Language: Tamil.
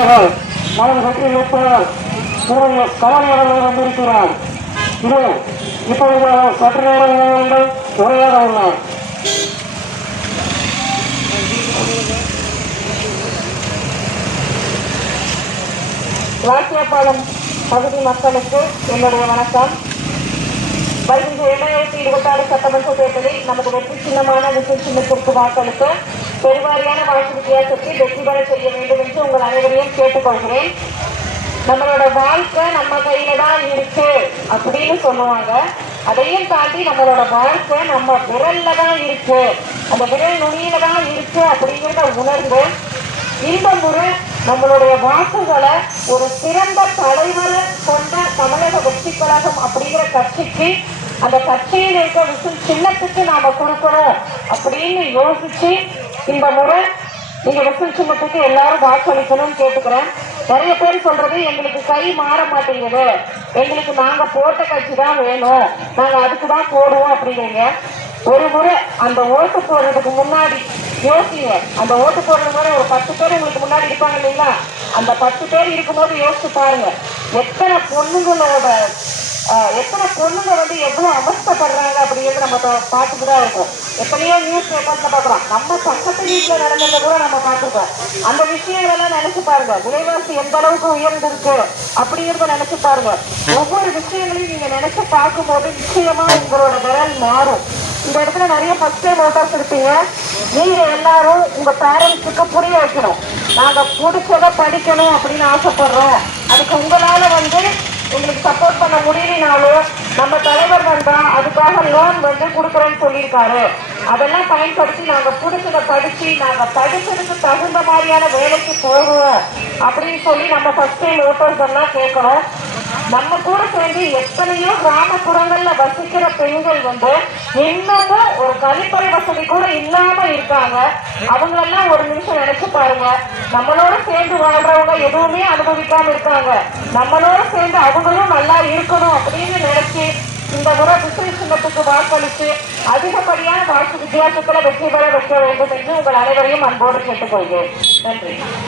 நமது வெற்றி வேட்பாளர் கமலி அவர்கள் வந்திருக்கிறார். இது இப்பொழுது சற்று நேரம் உரையாட உள்ளார். வாக்கியப்பாளையம் பகுதி மக்களுக்கு என்னுடைய வணக்கம். வருகின்ற 2026 சட்டமன்ற தேர்தலில் நமது வெற்றி சின்னமான விசில் சின்னத்திற்கு வாக்களித்து பெருவாரியான வாக்கு வித்தியாசத்தில் வெற்றி பெற செய்ய வேண்டும் என்று உங்கள் அனைவரையும் கேட்டுக்கொள்கிறேன். நம்மளோட வாழ்க்கை நம்ம கையில தான் இருக்கு அப்படின்னு சொல்லுவாங்க. அதையும் தாண்டி நம்மளோட வாழ்க்கை நம்ம விரல்ல தான் இருக்கு, அந்த விரல் நுனியில தான் இருக்கு அப்படிங்கிறத உணர்ந்து இந்த முறை நம்மளுடைய வாக்குகளை ஒரு சிறந்த தலைவரை கொண்ட தமிழக வெற்றி கழகம் அப்படிங்கிற கட்சிக்கு, அந்த கட்சியில் இருக்க விசில் சின்னத்துக்கு நாம கொடுக்கணும் அப்படின்னு யோசிச்சு இந்த முறை நீங்க விசில் சின்னத்துக்கு எல்லாரும் வாக்களிக்கணும்னு கேட்டுக்கிறேன். நிறைய பேர் சொல்றது எங்களுக்கு கை மாற மாட்டேங்குது, எங்களுக்கு நாங்க போட்ட கட்சி தான் வேணும், நாங்க அதுக்குதான் போடுவோம் அப்படிங்கிறீங்க. ஒரு முறை அந்த ஓட்டு போடுறதுக்கு முன்னாடி யோசிங்க. அந்த ஓட்டு போடுறது மாதிரி ஒரு 10 பேர் உங்களுக்கு முன்னாடி இருப்பாங்க இல்லைங்களா? அந்த 10 பேர் இருக்கும்போது யோசிச்சு பாருங்க, எத்தனை பொண்ணுங்க வந்து எவ்வளவு அவஸ்தப்படுறாங்க அப்படிங்கிறது நம்ம பார்த்துட்டுதான் இருக்கோம். எத்தனையோ நியூஸ் பேப்பர்ஸ்ல பாக்குறோம், நம்ம பக்கத்து வீட்டுல நடந்தத கூட நம்ம பார்த்துருக்கோம். அந்த விஷயங்களெல்லாம் நினைச்சு பாருங்க, விலைவாசி எந்த அளவுக்கு உயர்ந்திருக்கு அப்படிங்கிறத நினைச்சு பாருங்க. ஒவ்வொரு விஷயங்களையும் நீங்க நினைச்சு பார்க்கும்போது நிச்சயமா உங்களோட விரல் மாறும். இந்த இடத்துல நிறைய ஃபர்ஸ்ட் டைம் ஓட்டர்ஸ் இருப்பீங்க. நீங்க எல்லாரும் உங்க பேரண்ட்ஸுக்கு புரிய வைக்கணும், நாங்க பிடிச்சத படிக்கணும் அப்படின்னு ஆசைப்படுறோம். அதுக்கு உங்களால வந்து உங்களுக்கு சப்போர்ட் பண்ண முடியலனாலும் நம்ம தலைவர் வந்தா அதுக்காக லோன் வந்து கொடுக்குறேன்னு சொல்லியிருக்காரு. அதெல்லாம் பயன்படுத்தி நாங்க பிடிச்சத படிச்சு நாங்க படிச்சதுக்கு தகுந்த மாதிரியான வேலைக்கு போடுவோம் அப்படின்னு சொல்லி நம்ம ஃபர்ஸ்ட் டைம் ஓட்டர்ஸ் எல்லாம் கேட்கணும். நம்ம கூட சேர்ந்து எத்தனையோ கிராமப்புறங்கள்ல வசிக்கிற பெண்கள் வந்து இன்னமும் ஒரு கழிப்பறை வசதி கூட இல்லாம இருக்காங்க. அவங்க எல்லாம் ஒரு நிமிஷம் நினைச்சு பாருங்க, நம்மளோட சேர்ந்து வாழ்றவங்க எதுவுமே அனுபவிக்காம இருக்காங்க, நம்மளோட சேர்ந்து அவங்களும் நல்லா இருக்கணும் அப்படின்னு நினைச்சு இந்த முறை விசில் சின்னத்துக்கு வாக்களித்து அதிகப்படியான வாக்கு வித்தியாசத்துல வெற்றி பெற வைக்க வேண்டும் என்று உங்கள் அனைவரையும் அன்போடு கேட்டுக்கொள்கிறேன். நன்றி.